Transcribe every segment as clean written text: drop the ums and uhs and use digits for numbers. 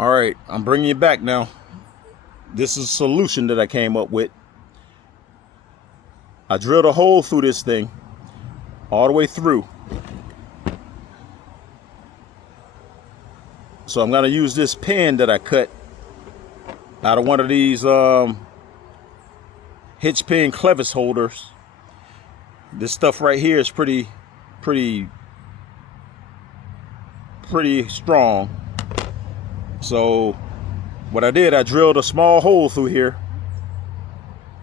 All right, I'm bringing you back now. This is a solution that I came up with. I drilled a hole through this thing all the way through. So I'm going to use this pin that I cut out of one of these hitch pin clevis holders. This stuff right here is pretty strong. So what I did, I drilled a small hole through here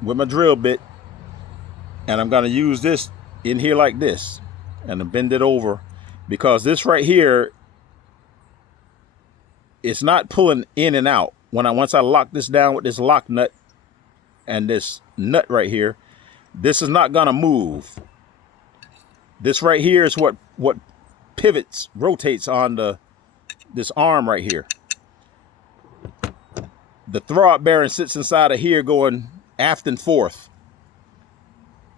with my drill bit, and I'm going to use this in here like this and bend it over, because this right here, it's not pulling in and out. Once I lock this down with this lock nut and this nut right here, this is not gonna move. This right here is what pivots, rotates on this arm right here. The throwout bearing sits inside of here, going aft and forth,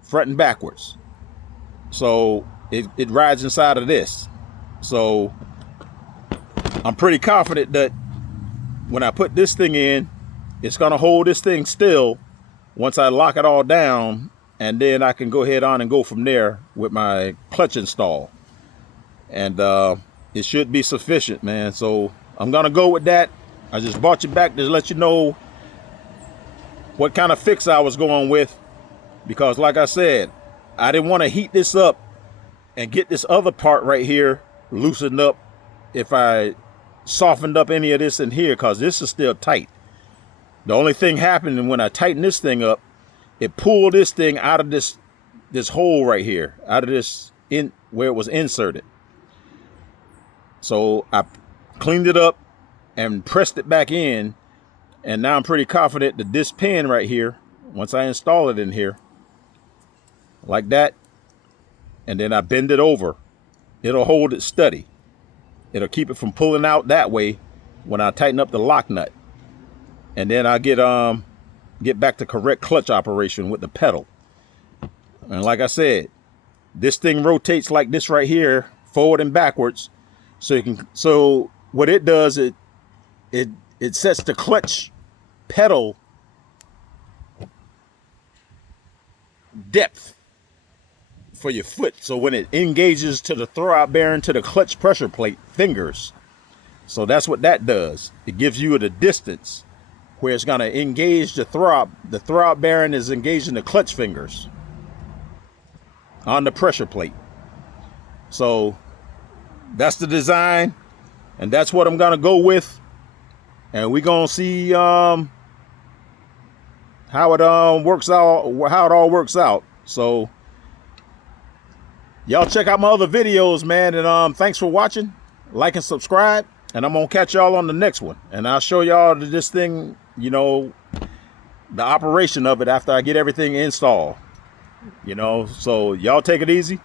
front and backwards. So it rides inside of this. So I'm pretty confident that when I put this thing in, it's gonna hold this thing still once I lock it all down, and then I can go ahead on and go from there with my clutch install. And it should be sufficient, man. So I'm gonna go with that. I just brought you back to let you know what kind of fix I was going with, because like I said, I didn't want to heat this up and get this other part right here loosened up if I softened up any of this in here, because this is still tight. The only thing happening when I tighten this thing up, it pulled this thing out of this hole right here, out of this in where it was inserted. So I cleaned it up and pressed it back in, and now I'm pretty confident that this pin right here, once I install it in here like that, and then I bend it over, it'll hold it steady. It'll keep it from pulling out that way when I tighten up the lock nut. And then I get back to correct clutch operation with the pedal. And like I said, this thing rotates like this right here, forward and backwards. So what it does, it sets the clutch pedal depth for your foot, so when it engages to the throwout bearing to the clutch pressure plate fingers. So that's what that does. It gives you the distance where it's going to engage the throwout bearing is engaging the clutch fingers on the pressure plate. So that's the design, and that's what I'm going to go with, and we're going to see how it all works out. So y'all check out my other videos, man, and thanks for watching. Like and subscribe, and I'm gonna catch y'all on the next one, and I'll show y'all this thing, you know, the operation of it after I get everything installed, you know. So y'all take it easy.